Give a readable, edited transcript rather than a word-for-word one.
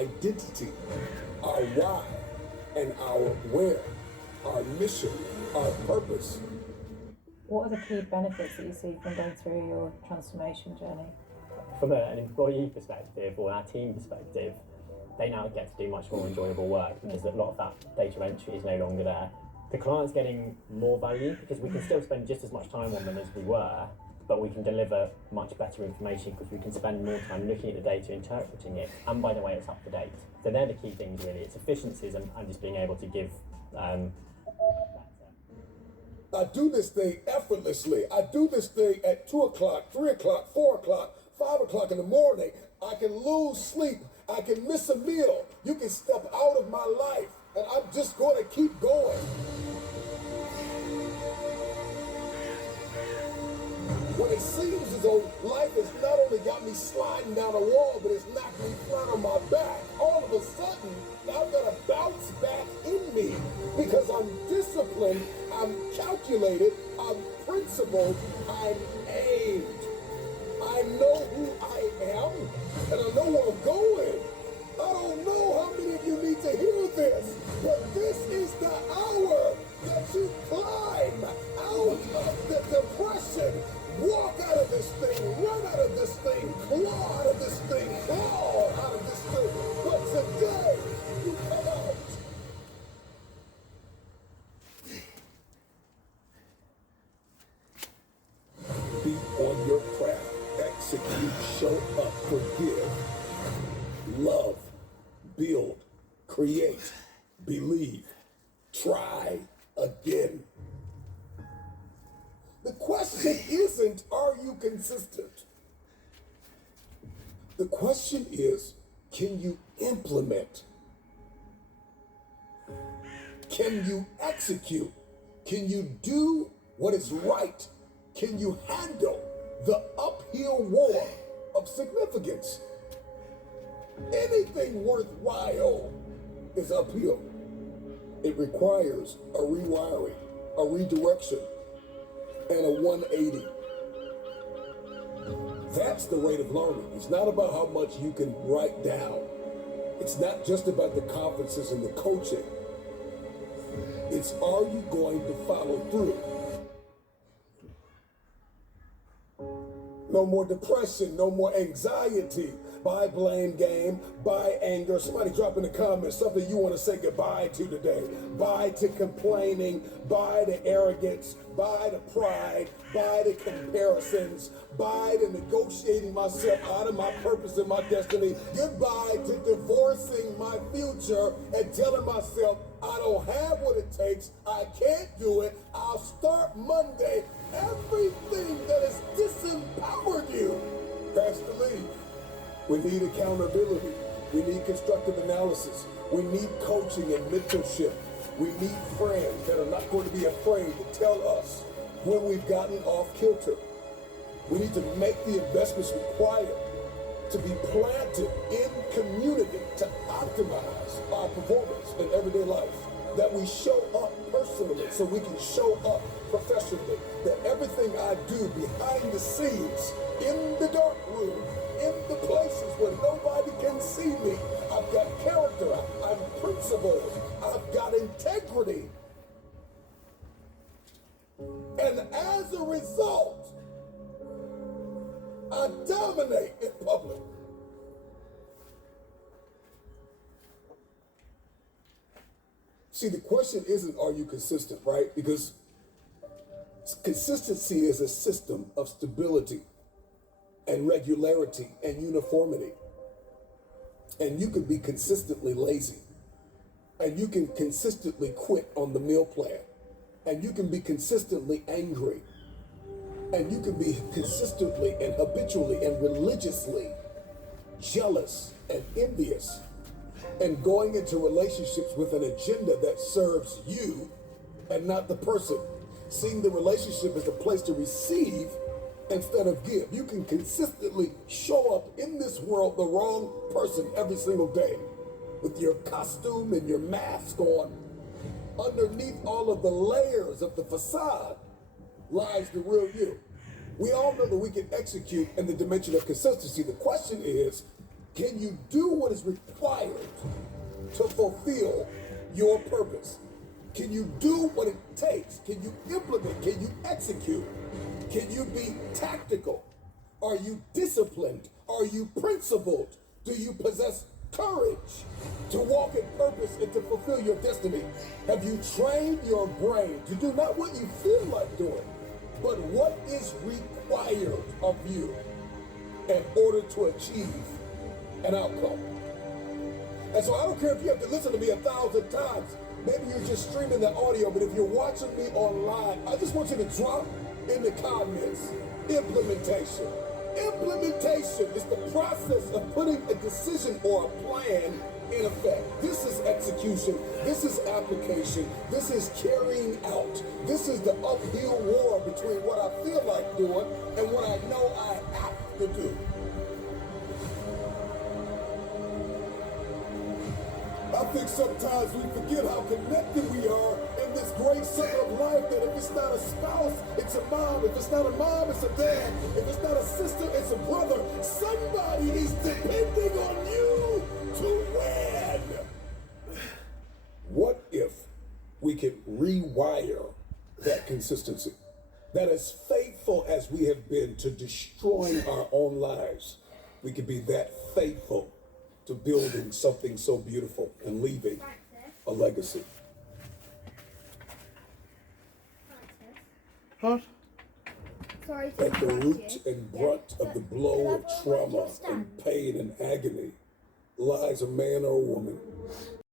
identity, our why, and our where, our mission, our purpose. What are the key benefits that you see from going through your transformation journey? From an employee perspective or our team perspective, they now get to do much more enjoyable work because a lot of that data entry is no longer there. The client's getting more value because we can still spend just as much time on them as we were, but we can deliver much better information because we can spend more time looking at the data, interpreting it, and by the way, it's up to date. So they're the key things really. It's efficiencies and just being able to give better. I do this thing effortlessly. I do this thing at 2 o'clock, 3 o'clock, 4 o'clock, 5 o'clock in the morning. I can lose sleep. I can miss a meal. You can step out of my life, and I'm just going to keep going. When it seems as though life has not only got me sliding down a wall, but it's knocked me flat on my back, all of a sudden, I've got a bounce back in me because I'm disciplined, I'm calculated, I'm principled, I'm aimed. I know who I am, and I know where I'm going. I don't know how many of you need to hear this, but this is the hour that you climb out of the depression. Walk out of this thing, run out of this thing, claw out of this thing, claw out of this thing. But today, you come out. Be on your craft, execute, show up, forgive, love, build, create, believe, try again. The question isn't, are you consistent? The question is, can you implement? Can you execute? Can you do what is right? Can you handle the uphill war of significance? Anything worthwhile is uphill. It requires a rewiring, a redirection, and a 180. That's the rate of learning. It's not about how much you can write down. It's not just about the conferences and the coaching. It's, are you going to follow through? No more depression, no more anxiety. Bye blame game, bye anger. Somebody drop in the comments something you want to say goodbye to today. Bye to complaining, bye to arrogance, bye to pride, bye to comparisons, bye to negotiating myself out of my purpose and my destiny. Goodbye to divorcing my future and telling myself I don't have what it takes, I can't do it, I'll start Monday. Everything that has disempowered you has to leave. We need accountability. We need constructive analysis. We need coaching and mentorship. We need friends that are not going to be afraid to tell us when we've gotten off kilter. We need to make the investments required to be planted in community to optimize our performance in everyday life. That we show up personally so we can show up professionally. That everything I do behind the scenes, in the dark room, in the places where nobody can see me, I've got character, I'm principled, I've got integrity. And as a result, I dominate in public. See, the question isn't, are you consistent, right? Because consistency is a system of stability and regularity and uniformity. And you can be consistently lazy. And you can consistently quit on the meal plan. And you can be consistently angry. And you can be consistently and habitually and religiously jealous and envious. And going into relationships with an agenda that serves you and not the person. Seeing the relationship as a place to receive instead of give. You can consistently show up in this world the wrong person every single day with your costume and your mask on. Underneath all of the layers of the facade lies the real you. We all know that we can execute in the dimension of consistency. The question is, Can you do what is required to fulfill your purpose? Can you do what it takes? Can you implement? Can you execute? Can you be tactical? Are you disciplined? Are you principled? Do you possess courage to walk in purpose and to fulfill your destiny? Have you trained your brain to do not what you feel like doing, but what is required of you in order to achieve an outcome? And so I don't care if you have to listen to me 1,000 times. Maybe you're just streaming the audio, but if you're watching me online, I just want you to drop in the comments, implementation. Implementation is the process of putting a decision or a plan in effect. This is execution. This is application. This is carrying out. This is the uphill war between what I feel like doing and what I know I have to do. I think sometimes we forget how connected we are in this great circle of life, that if it's not a spouse, it's a mom. If it's not a mom, it's a dad. If it's not a sister, it's a brother. Somebody is depending on you to win. What if we could rewire that consistency? That as faithful as we have been to destroying our own lives, we could be that faithful to building something so beautiful and leaving a legacy. What? Sorry At to the interrupt root you. and brunt of the blow of trauma and pain and agony lies a man or a woman